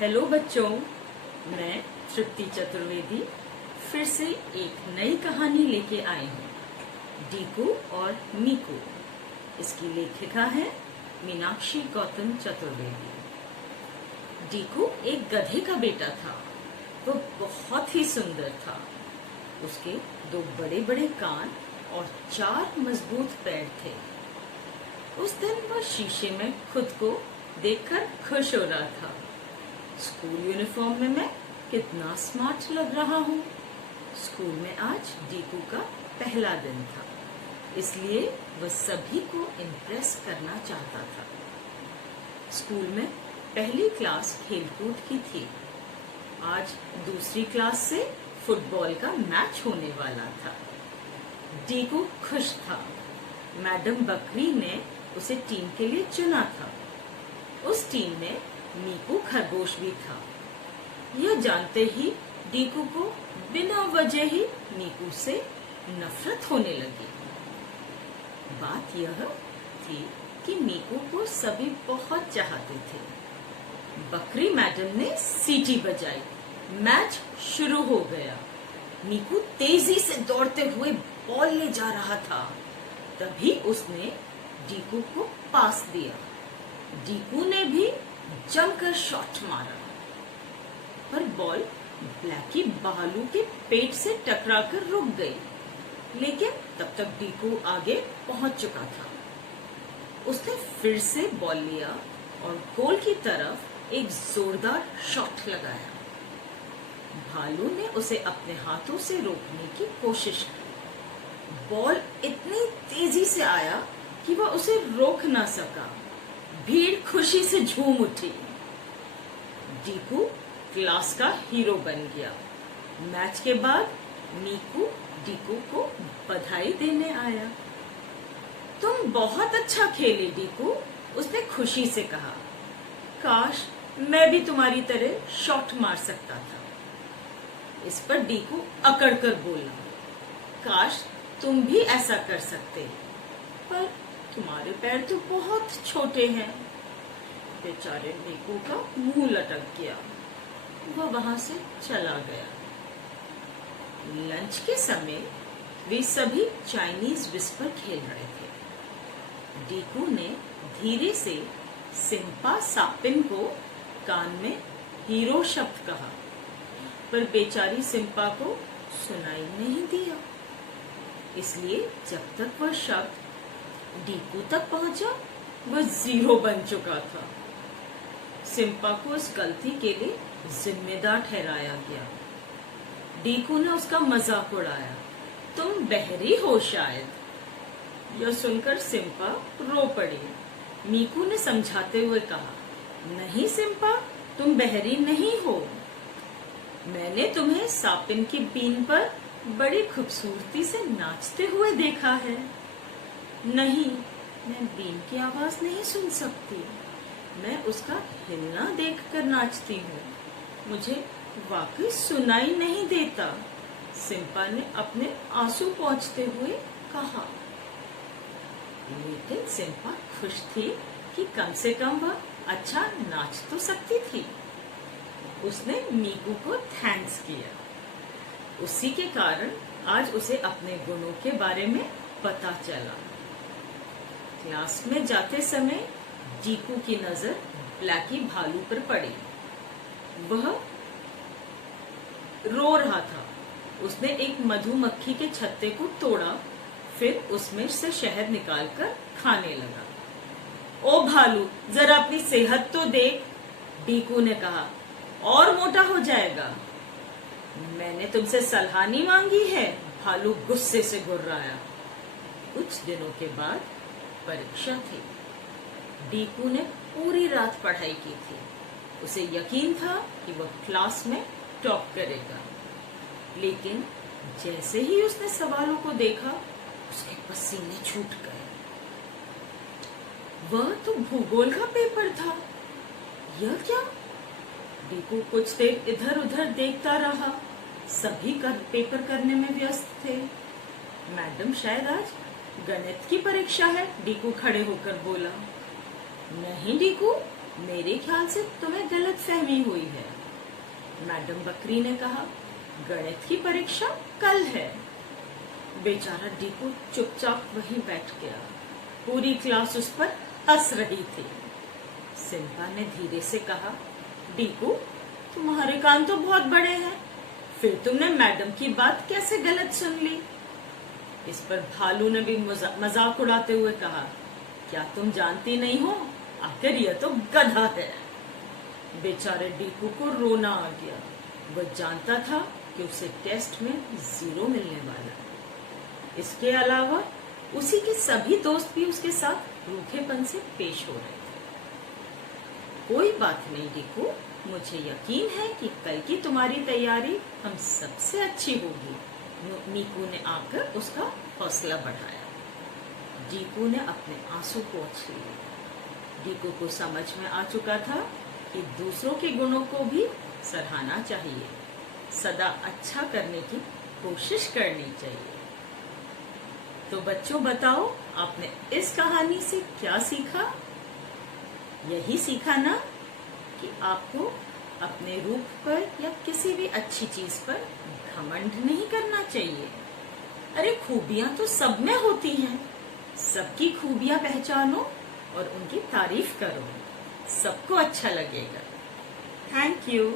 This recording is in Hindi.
हेलो बच्चों, मैं तृप्ति चतुर्वेदी फिर से एक नई कहानी लेके आई हूँ, डीकू और मीकू। इसकी लेखिका है मीनाक्षी गौतम चतुर्वेदी। डीकू एक गधे का बेटा था। वो बहुत ही सुंदर था। उसके 2 बड़े बड़े कान और 4 मजबूत पैर थे। उस दिन वह शीशे में खुद को देखकर खुश हो रहा था। स्कूल यूनिफॉर्म में मैं कितना स्मार्ट लग रहा हूँ। स्कूल में आज डीकू का पहला दिन था, इसलिए वह सभी को इम्प्रेस करना चाहता था। स्कूल में पहली क्लास खेलकूद की थी। आज दूसरी क्लास से फुटबॉल का मैच होने वाला था। डीकू खुश था। मैडम बकरी ने उसे टीम के लिए चुना था। उस टीम में मीकू खरगोश भी था। यह जानते ही डीकू को बिना वजह ही मीकू से नफरत होने लगी। बात यह थी कि मीकू को सभी बहुत चाहते थे। बकरी मैडम ने सीटी बजाई। मैच शुरू हो गया। मीकू तेजी से दौड़ते हुए बॉल ले जा रहा था। तभी उसने डीकू को पास दिया। डीकू ने भी जमकर शॉट मारा, पर बॉल ब्लैकी भालू के पेट से टकराकर रुक गई। लेकिन तब तक डीकू आगे पहुंच चुका था। उसने फिर से बॉल लिया और गोल की तरफ एक जोरदार शॉट लगाया। भालू ने उसे अपने हाथों से रोकने की कोशिश की। बॉल इतनी तेजी से आया कि वह उसे रोक ना सका। भीड़ खुशी से झूम उठी। डीकू क्लास का हीरो बन गया। मैच के बाद मीकू डीकू को बधाई देने आया। तुम बहुत अच्छा खेले डीकू, उसने खुशी से कहा। काश मैं भी तुम्हारी तरह शॉट मार सकता था। इस पर डीकू अकड़ कर बोला, काश तुम भी ऐसा कर सकते, पर तुम्हारे पैर तो बहुत छोटे हैं। बेचारे डीकू का मुंह लटक गया। वह वहां से चला गया। लंच के समय वे सभी चाइनीज विस्पर खेल रहे थे। डीकू ने धीरे से सिम्पा सापिन को कान में हीरो शब्द कहा, पर बेचारी सिम्पा को सुनाई नहीं दिया। इसलिए जब तक वह शब्द डीकू तक पहुंचा, वह 0 बन चुका था। सिम्पा को इस गलती के लिए जिम्मेदार ठहराया गया। डीकू ने उसका मजाक उड़ाया, तुम बहरी हो शायद। यह सुनकर सिम्पा रो पड़ी। मीकू ने समझाते हुए कहा, नहीं सिम्पा, तुम बहरी नहीं हो। मैंने तुम्हें सापिन की बीन पर बड़ी खूबसूरती से नाचते हुए देखा है। नहीं, मैं बीन की आवाज नहीं सुन सकती। मैं उसका हिलना देखकर नाचती हूँ। मुझे वाकई सुनाई नहीं देता, सिम्पा ने अपने आंसू पोंछते हुए कहा। लेकिन सिम्पा खुश थी कि कम से कम वह अच्छा नाच तो सकती थी। उसने मीकू को थैंक्स किया। उसी के कारण आज उसे अपने गुणों के बारे में पता चला। क्लास में जाते समय डीकू की नजर ब्लैकी भालू पर पड़ी। वह रो रहा था। उसने एक मधुमक्खी के छत्ते को तोड़ा, फिर उसमें से शहद निकालकर खाने लगा। ओ भालू, जरा अपनी सेहत तो देख, डीकू ने कहा, और मोटा हो जाएगा। मैंने तुमसे सलाह नहीं मांगी है, भालू गुस्से से गुर्राया। कुछ दिनों के बाद परीक्षा थी। डीकू ने पूरी रात पढ़ाई की थी। उसे यकीन था कि वह क्लास में टॉप करेगा। लेकिन जैसे ही उसने सवालों को देखा, उसके पसीने छूट गए। वह तो भूगोल का पेपर था। यह क्या? डीकू कुछ देर इधर उधर देखता रहा। सभी पेपर करने में व्यस्त थे। मैडम शायद आज गणित की परीक्षा है, डीकू खड़े होकर बोला। नहीं डीकू, मेरे ख्याल से तुम्हें गलतफहमी हुई है। मैडम बकरी ने कहा, गणित की परीक्षा कल है। बेचारा डीकू चुपचाप वहीं बैठ गया। पूरी क्लास उस पर हंस रही थी। सिम्पा ने धीरे से कहा, डीकू, तुम्हारे कान तो बहुत बड़े हैं, फिर तुमने मैडम की बात कैसे गलत सुन ली? इस पर भालू ने भी मजाक उड़ाते हुए कहा, क्या तुम जानती नहीं हो, आखिर यह तो गधा है। बेचारे डीकू को रोना आ गया। वह जानता था कि उसे टेस्ट में 0 मिलने वाला। इसके अलावा उसी के सभी दोस्त भी उसके साथ रूखेपन से पेश हो रहे थे। कोई बात नहीं डीकू, मुझे यकीन है कि कल की तुम्हारी तैयारी हम सबसे अच्छी होगी। मीकू ने आकर उसका हौसला बढ़ाया। डीकू ने अपने आंसू पोंछ लिए। डीकू को समझ में आ चुका था कि दूसरों के गुणों को भी सराहना चाहिए, सदा अच्छा करने की कोशिश करनी चाहिए। तो बच्चों बताओ, आपने इस कहानी से क्या सीखा? यही सीखा ना कि आपको अपने रूप पर या किसी भी अच्छी चीज पर घमंड नहीं करना चाहिए। अरे खूबियां तो सब में होती हैं। सबकी खूबियां पहचानो और उनकी तारीफ करो, सबको अच्छा लगेगा। Thank you.